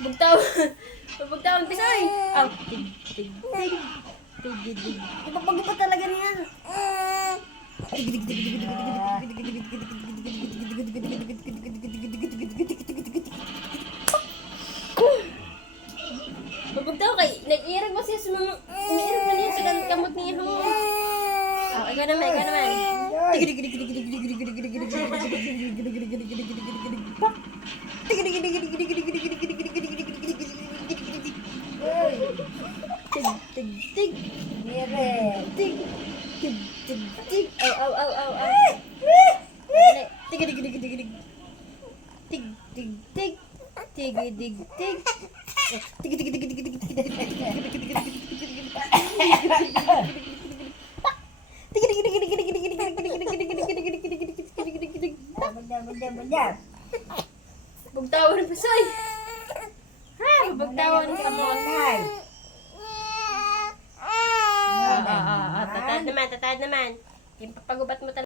Bugtaw. Bugtaw ang pisoy. Aw. Ipapago pa talaga niya. Bugtaw kay nag-iirag ba siya sa mga umiirag na niya sa kamot niya ho. Aw, ikaw naman, ikaw naman. Tig. Mere. Tig. Aw. Tig. Bugtawan pa soy. Ha, bugtawan ka mo. Tatad naman. Ipapagubat mo talaga.